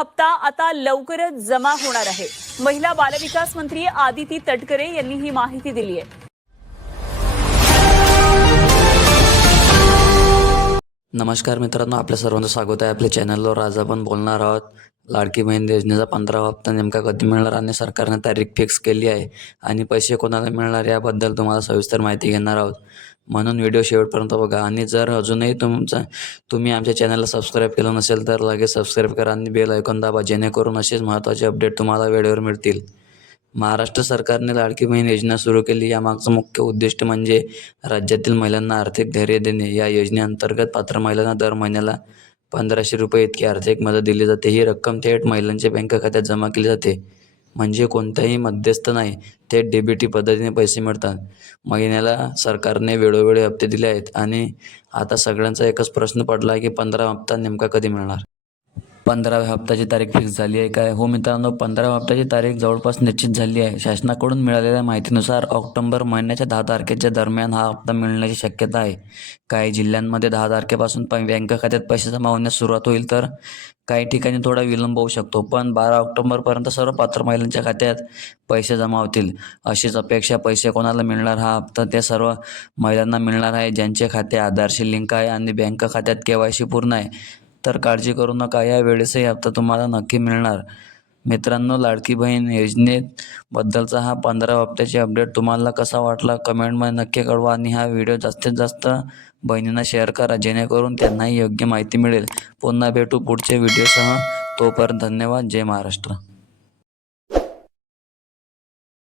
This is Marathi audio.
हप्ता आता लवकरच जमा होणार आहे. महिला बालविकास मंत्री आदिती तटकरे यांनी ही माहिती दिली आहे. नमस्कार मित्रांनो आपल्या सर्वांचं स्वागत आहे. आपल्या चॅनलवर आज आपण बोलणार आहोत. लाडकी बहीण योजनेचा पंधरा हप्ता नेमका कधी मिळणार आणि सरकारने तारीख फिक्स केली आहे आणि पैसे कोणाला मिळणार याबद्दल तुम्हाला सविस्तर माहिती घेणार आहोत. म्हणून व्हिडिओ शेवटपर्यंत बघा. आणि जर अजूनही तुमचा तुम्ही आमच्या चॅनलला सबस्क्राईब केलं नसेल तर लगेच सबस्क्राईब करा आणि बेल ऐकून दाबा जेणेकरून असेच महत्त्वाचे अपडेट तुम्हाला वेळेवर मिळतील. महाराष्ट्र सरकारने लाडकी बहीण योजना सुरू केली. यामागचं मुख्य उद्दिष्ट म्हणजे राज्यातील महिलांना आर्थिक धैर्य देणे. या योजनेअंतर्गत पात्र महिलांना दर महिन्याला पंधराशे रुपये इतकी आर्थिक मदत दिली जाते. ही रक्कम थेट महिलांच्या बँक खात्यात जमा केली जाते. म्हणजे कोणताही मध्यस्थ नाही थेट डीबीटी पद्धतीने पैसे मिळतात. महिन्याला सरकारने वेळोवेळी हप्ते दिले आहेत आणि आता सगळ्यांचा एकच प्रश्न पडला आहे की पंधरा हप्ता नेमका कधी मिळणार? पंधराव्या हप्त्याची तारीख फिक्स झाली आहे काय? हो मित्रांनो पंधराव्या हप्त्याची तारीख जवळपास निश्चित झाली आहे. शासनाकडून मिळालेल्या माहितीनुसार ऑक्टोबर महिन्याच्या दहा तारखेच्या दरम्यान हा हप्ता मिळण्याची शक्यता आहे. काही जिल्ह्यांमध्ये दहा तारखेपासून प बँक खात्यात पैसे जमा होण्यास सुरुवात होईल तर काही ठिकाणी थोडा विलंब होऊ शकतो. पण बारा ऑक्टोबरपर्यंत सर्व पात्र महिलांच्या खात्यात पैसे जमा होतील. अशीच अपेक्षा पैसे कोणाला मिळणार? हा हप्ता त्या सर्व महिलांना मिळणार आहे ज्यांचे खाते आधारशी लिंक आहे आणि बँक खात्यात के वाय सी पूर्ण आहे. तर काळजी करू नका. या वेळेसही हप्ता तुम्हाला नक्की मिळणार. मित्रांनो लाडकी बहीण योजनेबद्दलचा हा पंधरा हप्त्याचे अपडेट तुम्हाला कसा वाटला कमेंटमध्ये नक्की कळवा आणि हा व्हिडिओ जास्तीत जास्त बहिणींना शेअर करा जेणेकरून त्यांनाही योग्य माहिती मिळेल. पुन्हा भेटू पुढच्या व्हिडिओसह. तोपर्यंत धन्यवाद. जय महाराष्ट्र.